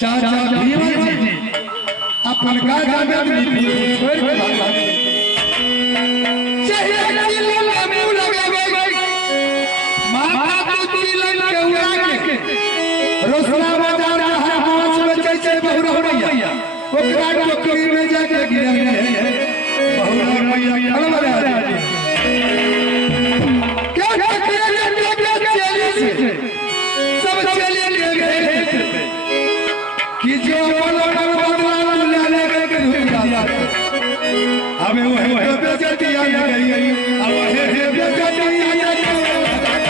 चाचा भीमा जी अपन का जाने दी छोड़ के भाग चेहरे चिल्ले मुंह लगावे माथा तो चिल्ले के उड़ा के रोसला बाजार है हाथ में जैसे बहुरैया ओकरा टोकरी में जाके गिरा है बहुरैया अलमरा क्या चली से सब चले ले गए कि जो बदला ले के रुपया हमें वो बेइज्जती आ गई अब है बेइज्जती आ गई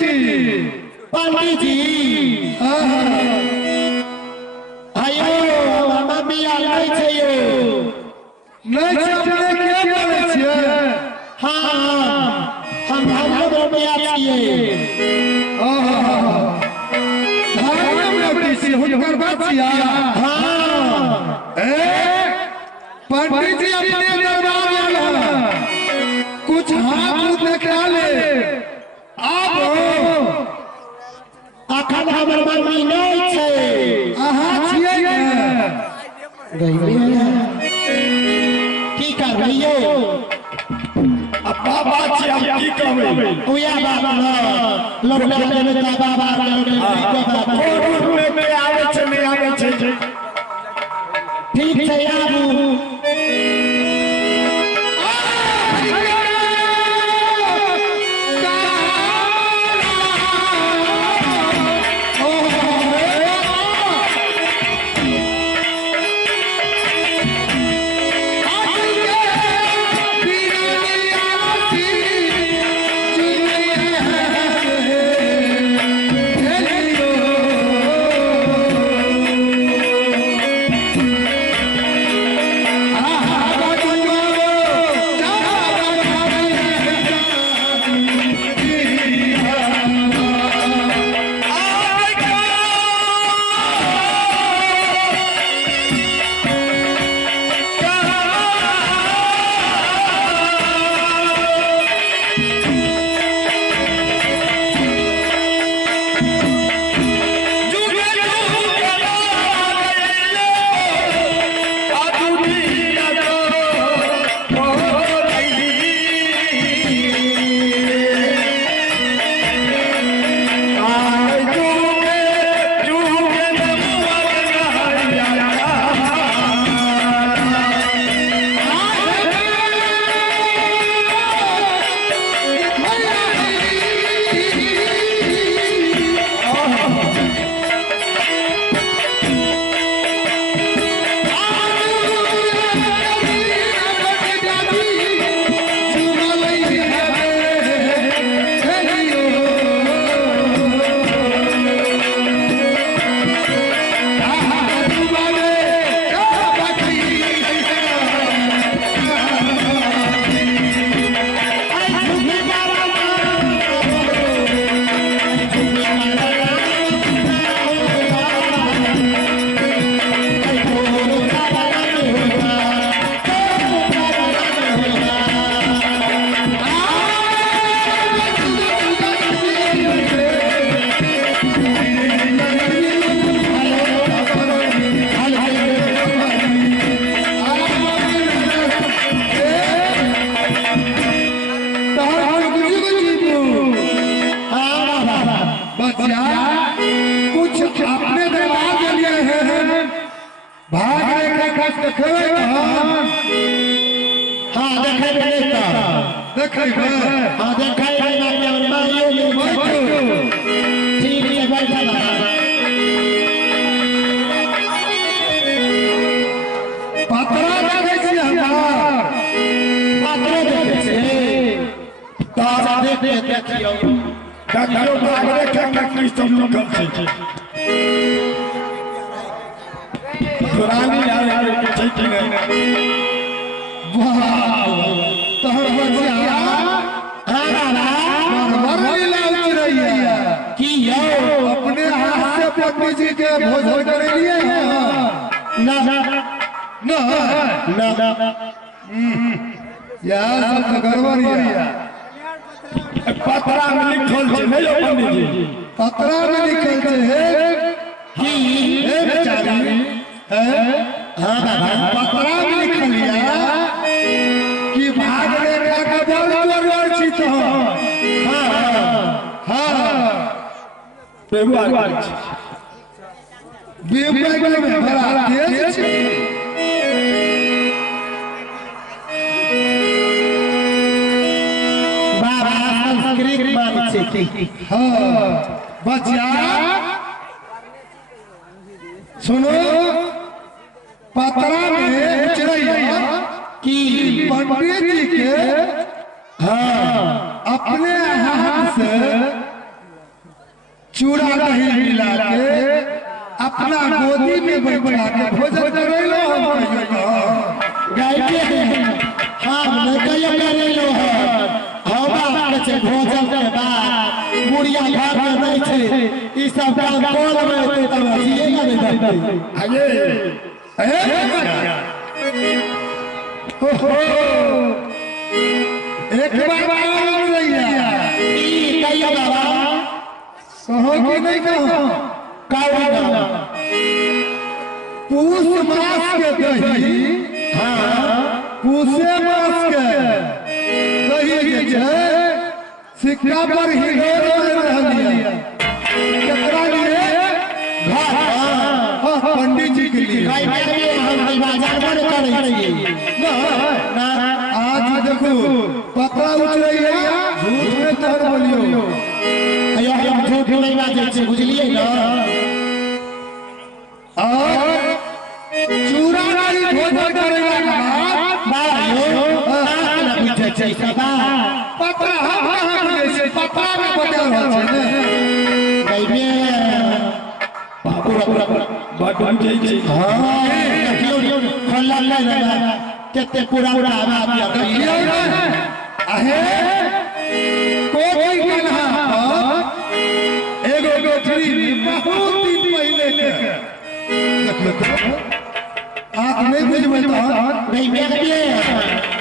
पंडित जी आयो मम्मी आ नहीं चाहिए नहीं अपने क्या बोले छिए हाँ हम लोग रुपया चाहिए हुनकर बात छिया हाँ पंडित जी अपने दरबार में कुछ हाथ दिखा ले आप अखन हमर मम्मी नहीं छे अहाँ छिए की करबैयो अब बाबा छी हम की कहबै उया बाबा लोग देवे ता बाबा लोग में आवे छे नहीं आवे छे ठीक छे आबू सुनो पतरा में चिड़ैया की पंडित जी के हाँ अपने हाथ से चूड़ा दही मिला के अपना गोदी में बैठा के भोजन करे लो गाय के हम न कहियो करे लो हम बाप के भोजन के बाद बुढ़िया घर में नहीं थे ई सब काम कोन में तो जिए ना देते अरे हो एक बार और लइया ई कहियो बाबा कहो कि नहीं कहो कावड़ा पूस मास के दही पूसे मास के दही जे छै सिक्का पर हिलोर रहलिया केकरा लिए पंडित जी के लिए हम बाजार बंद करे छी आज देखो पकड़ा उछलैया झूठ में तोड़ बोलियो अयो हम झूठ नहीं बाजै छी बुझलिए ना और चूड़ा वाली भोजन करेगा बायो ना पीछे छै सबा पकड़ा हम जैसे पकड़ा में बदल रहल छै ने गइबे पूरा बटन जई छै हां देखियो खल्ला ले केते पूरा आवाज देखियो आहे कोई कन्हा एगो गोठरी बहुत दिन पहले के आँख नहीं बुझबै तो नहीं देखिए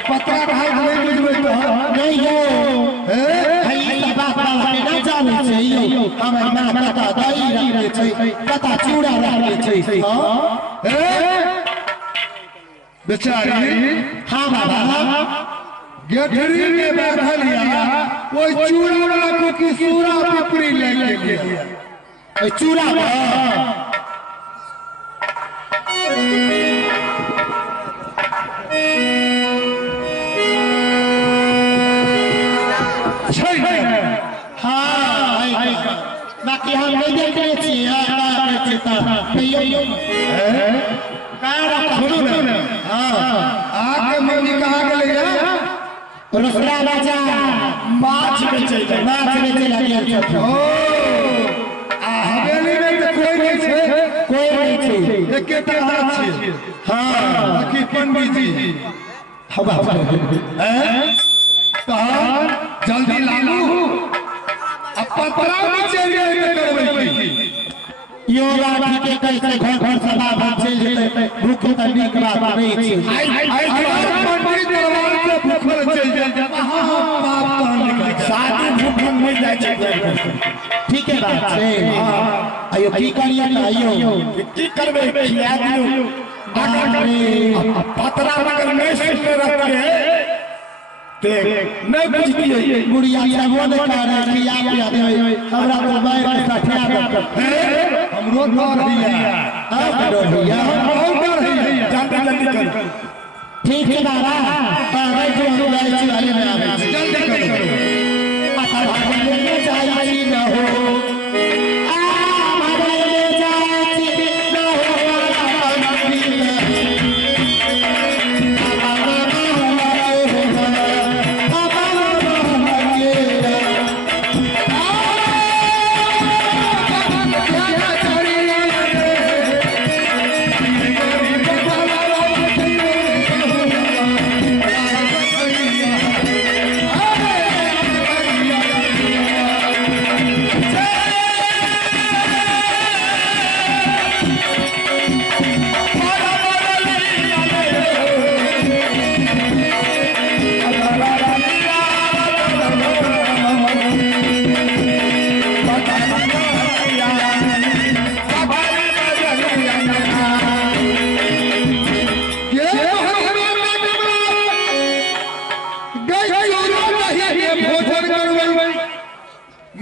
पत्ता भाग नहीं बुझबै तो नहीं हो भाई बात बात ना जाने छै यो हमर मां कता दही रखले छै कता चूड़ा रखले छै बेचारी हां बाबा गेठरी में बैठलिया कोई चूड़ा वाला को की सूरा पिपरी लेके गया चूड़ा बाकी हम नहीं देख रहे छी आके मम्मी कहाँ गए रसरा राजा माछ बेचे लगे ओ हवेली में तो कोई नहीं छे कोई नहीं छै एकेटा हाथ छे हां बाकी पंडित जी हवा कहा जल्दी लालू अब पतरा में चल गए करबै की यो रात के कैसे घर सभा बचे जेते भूख तनी के बात नहीं छै पंडित दरबार से भूखल चल जाए पाप कान निकल शादी भूख में जाय छै ठीक है बात छै आयो की करिए त आयो की करबे खिया दियो पतरा मगर नहीं सुन रखे ते नहीं बुझतिए बुढ़िया छबो न करे खिया पिया देबै हमरा तो बैठ के सठिया कर हमरो डर हिया हां डर हिया बहुत डर हिया जल्दी कर ठीक है बाबा आबै जो हम जाय छी अरे में आबै छी जल्दी करो पता भागे में जाय छी न हो भागे में जाय छी न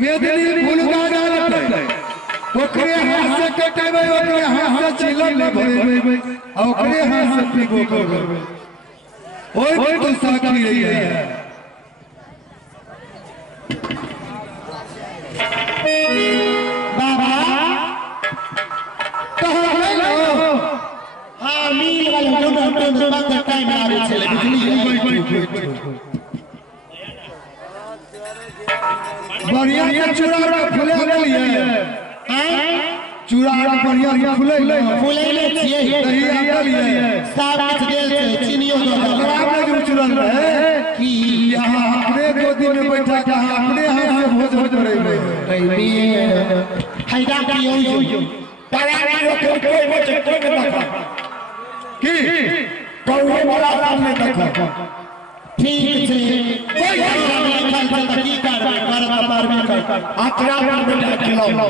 मेदनी फूलगा डालते ओकरे हाथ से कटेबे ओकरे हाथ से चिलम में भरेबे ओकरे हाथ से पीबो करबे ओए तो साकी रही है बाबा कहां है लो हां मिल वाला दोनों बात टाइम आवे छले बुझली बढ़िया से चूड़ा फुला लिए बुढ़िया फूले फुलैले छियै दही आलिए सब कुछ देल छै चीनियो दो खराब में जो चुनल रहे कि यहाँ अपने गोदी में बैठा के अपने हाथ से भोज रहे हैदा की यो की कौवे वाला सामने देखो ठीक छै कोई लिखल छै त की करबे करबा पारबे कर आखरा पर बेटा खिलाओ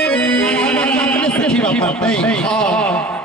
अपने से खिलाओ पड़तै हां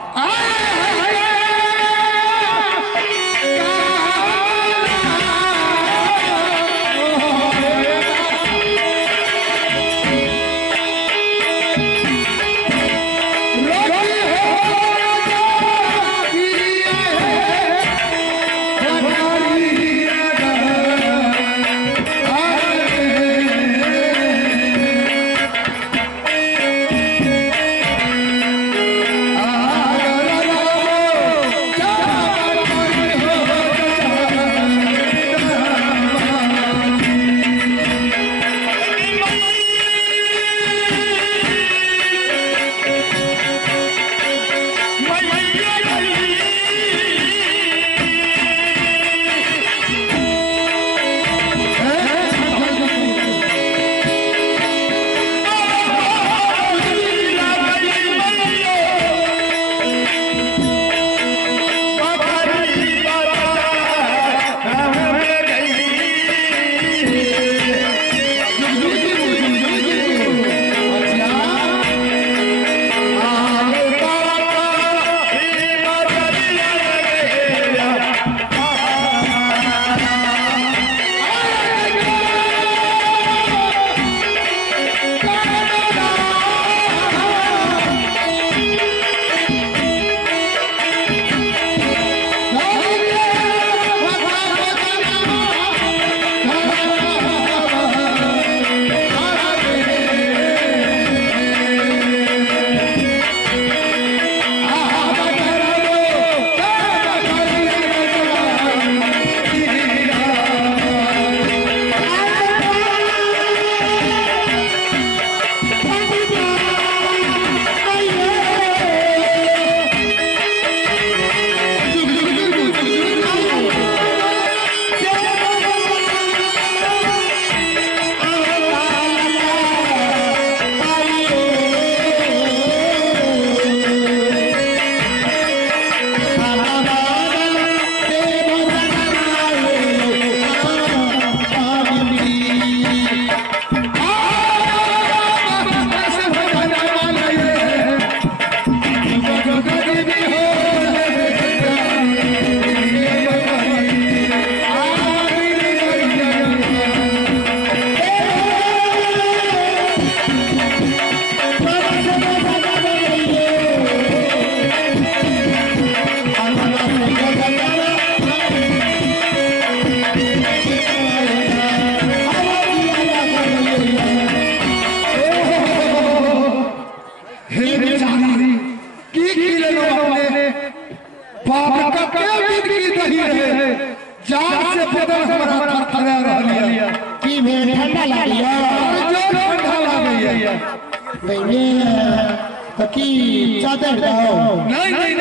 की चादर दाओ नहीं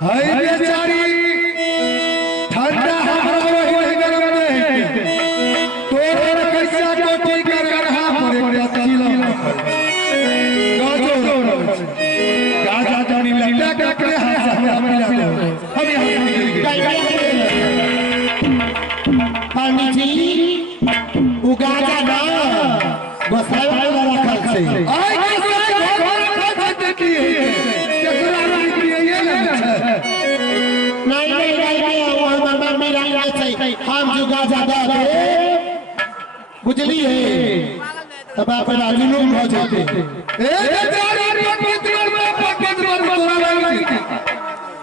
हाय बेचारी ठंडा हवा वही गरम नहीं तोर कैसा कोटी कर रहा पर एक चिला गाजा जानी लगता का के हाथ हमरा मिला हम यहां पानी जी उगाजा ना गोसाई वाला रखल छै हम जो गाजा दे बुझलिए तब अपना जुलूम हो जाते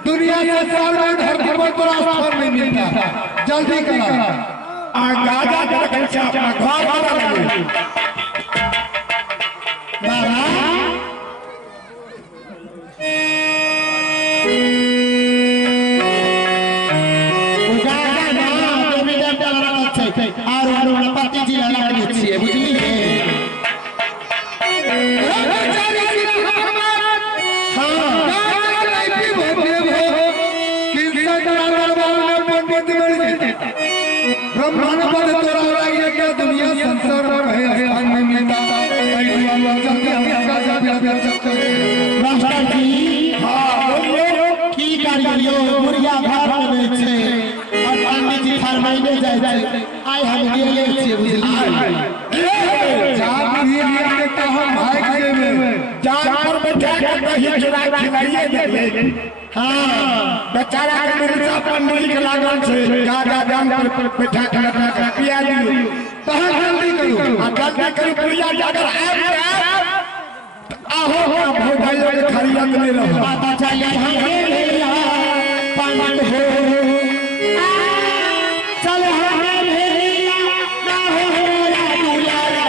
दुनिया से सारा धरती पर तोरा स्थान नहीं मिलता जल्दी करा आ गाजा का कंचा अपना घर वाला ले बाबा और पति जी लगा के छिए बुझलिए दही चूड़ा खिलाइए देबे हां बेचारा के मिर्जा पंडित के लागल छे गागा दाम पर बैठा के पिया दियो तहन जल्दी करू आ जल्दी करू प्रिया अगर आहो हो भाइयों के खरीदत नहीं रहो पता चले हमें भैया पंडित हो चल हमें भैया ना हो मेरा दुलारा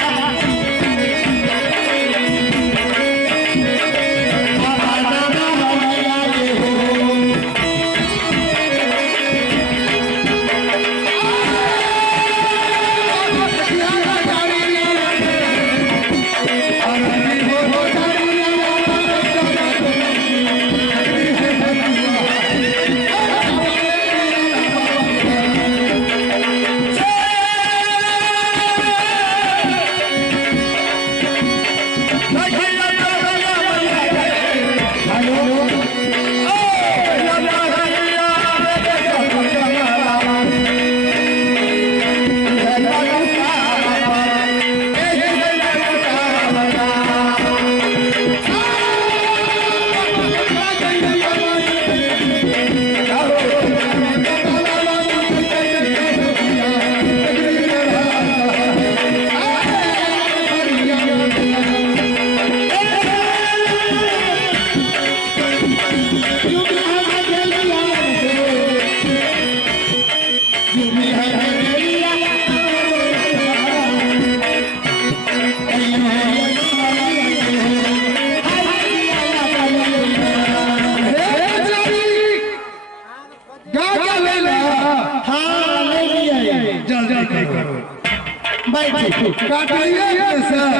काटिए सर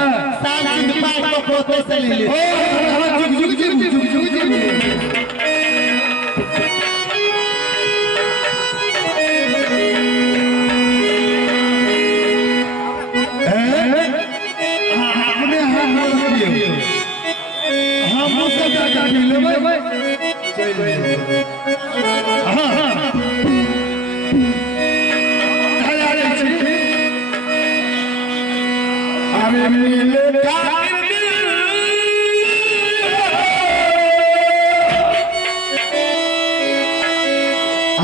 साल दिन पाइप को पोते से ले ले ओ जुग अपने हाथ में दियो हम सब काट लेबै हां अरे मिले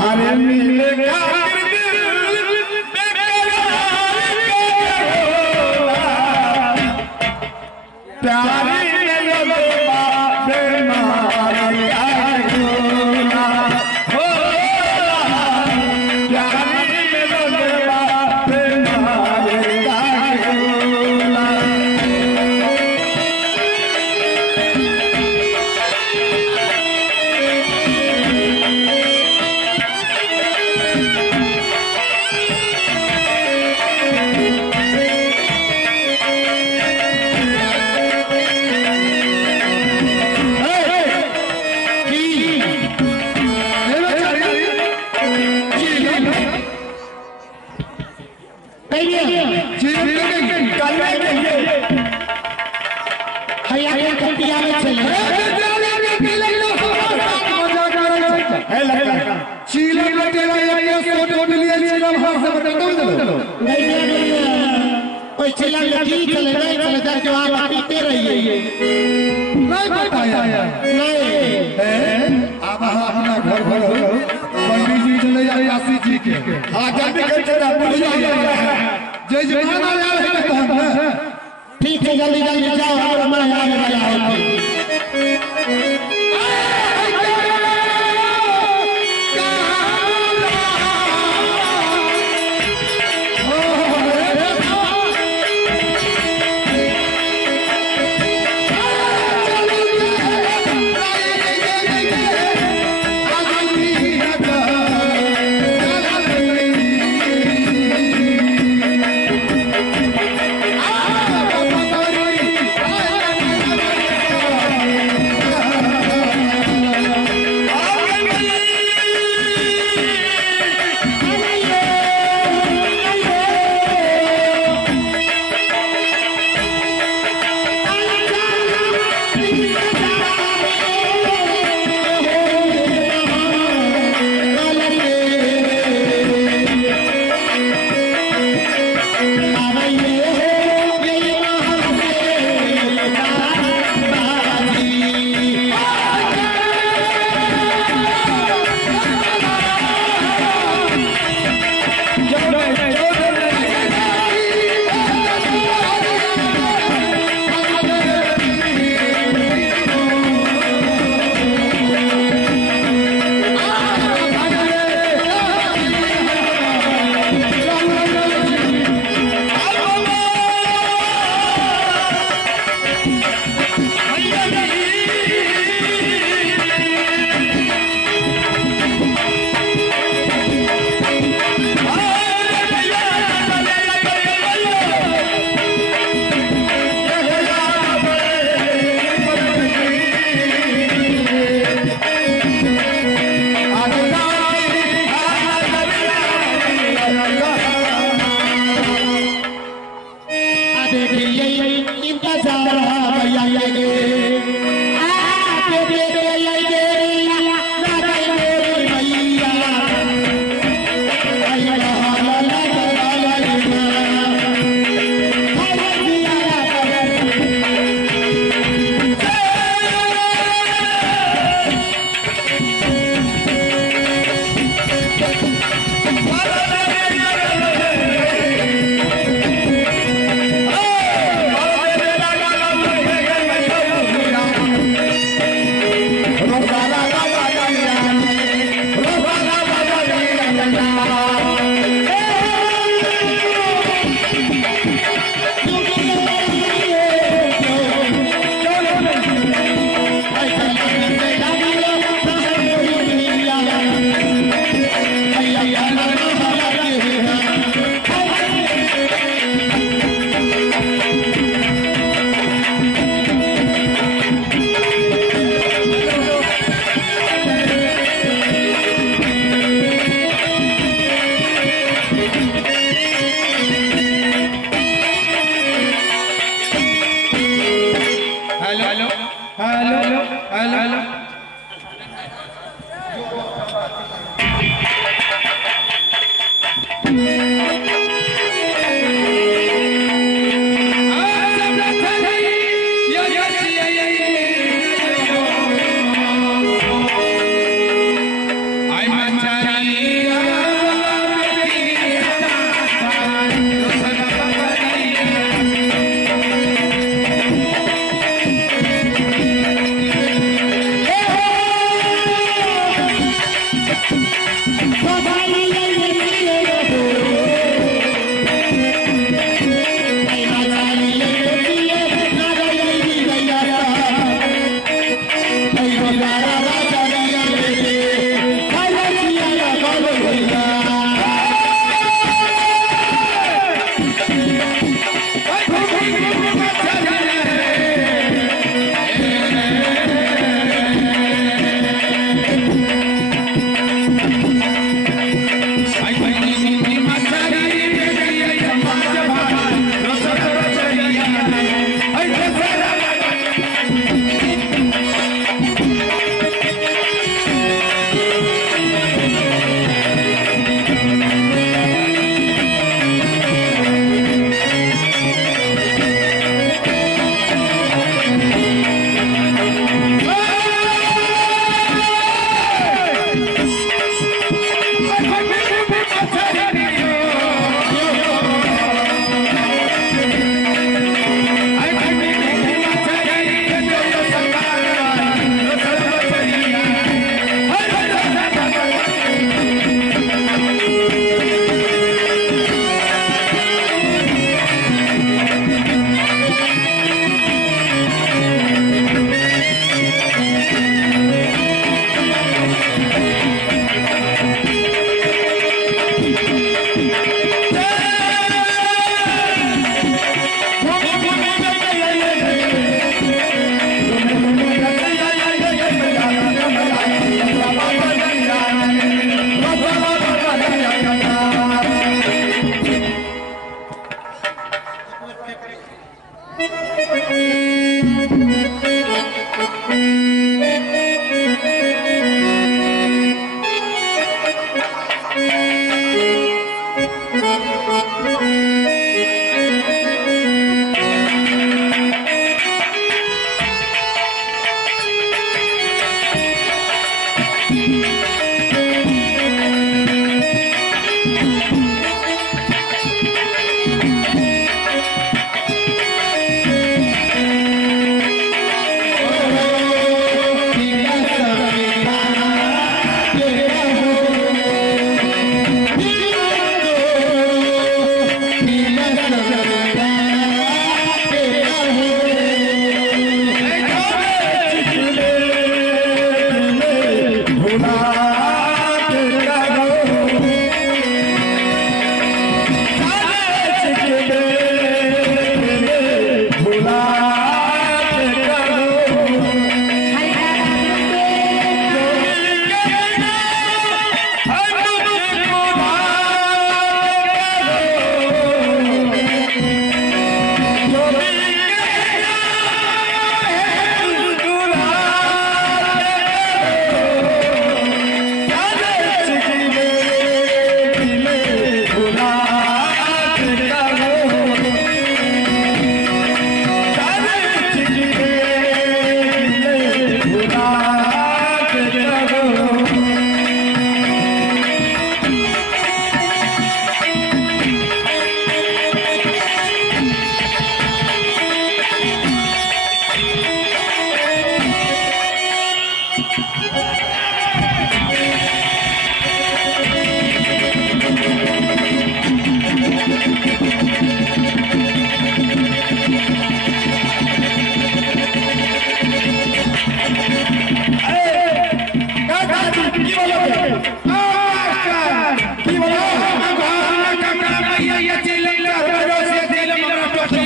अरे मिले ठीक है जल्दी जल्दी जाओ हमारे आने वाला है देखिए इंतजार भैया गे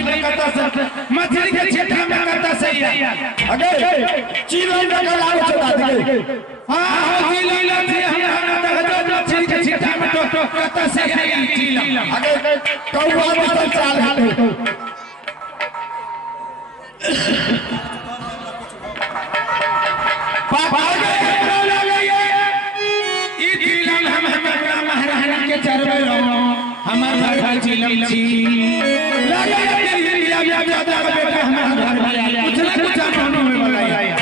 में करता से मछली के छेठा में करता सही है अगर चिलो में लाओ चला दे हां चिलो ले हम मछली के छेठा में तो करता सही है चिलो अगर कौवा में तो चाल हाले हमारा घर चिलम छी लगा या ज्यादा बेटा हमारा घर में आया कुछ ना कुछ आपनो में बताया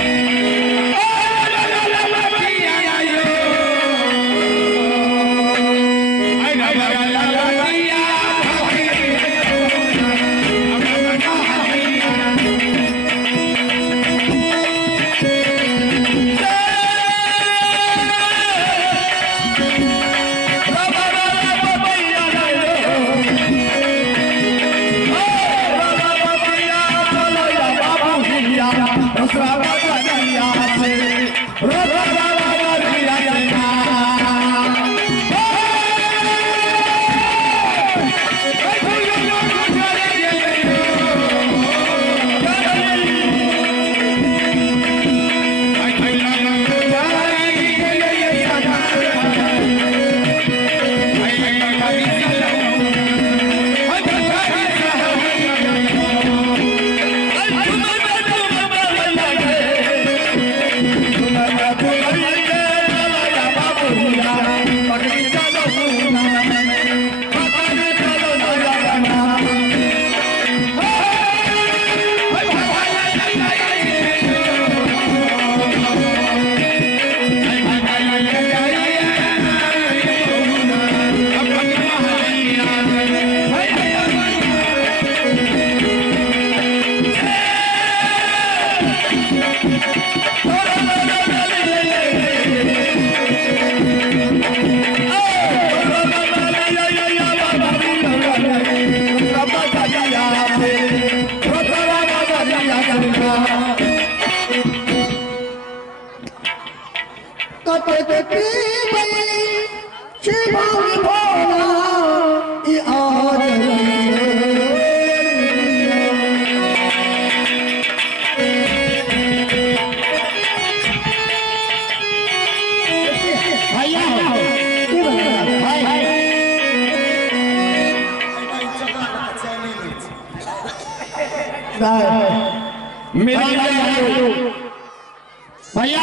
भैया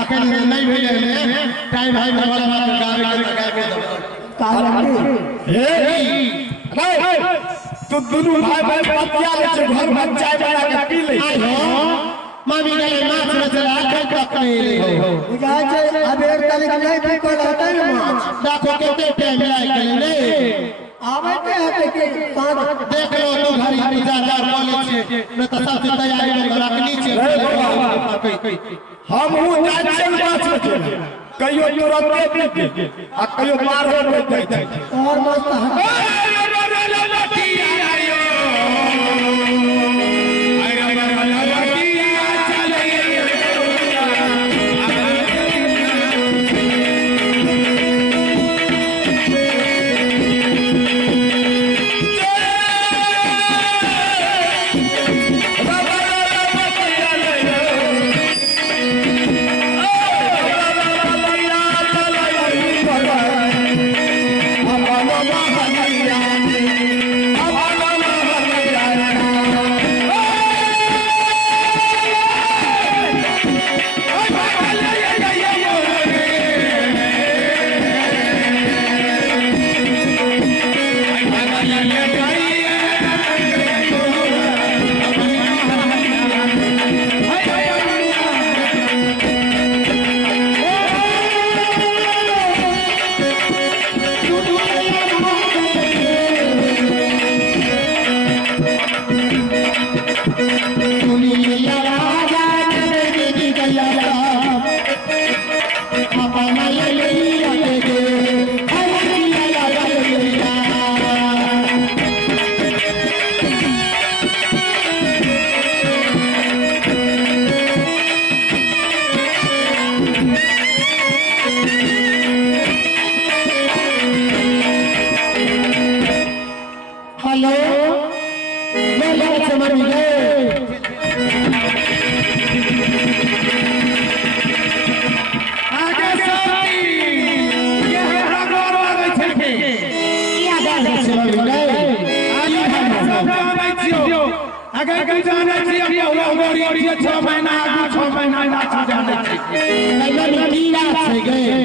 अखन नहीं भेजे टाइम है वाला तो दोनों भाई पतिया ले घर में चाय बना के पी ले मामी ने माछ चला कर पकड़े गाय से अबेर तले नहीं भी को रहता है माछ देखो कितने टाइम लाग ले आवे के हते के देख लो तो घरी इंतजार कॉलेज से न तो सब तैयारी में रख नीचे हम हूं नाचल माछ कहियो तुरंत के आ कहियो पार हो जाते और मस्त हेलो ले ले से मम्मी ले आगे साथी ये हमरा घर आबै छै किया जाने से मम्मी ले आगे सब जानै छियो अगर की जानै छियो हमरा गोरी 6 महीना आगू 6 महीना नाच जानै छी मम्मी की बात से गए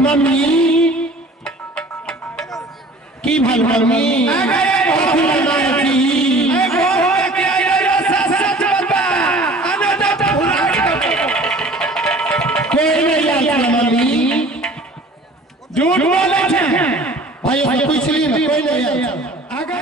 मम्मी की भल मम्मी झूठ बोले भाई पूछ ली कोई नहीं आगे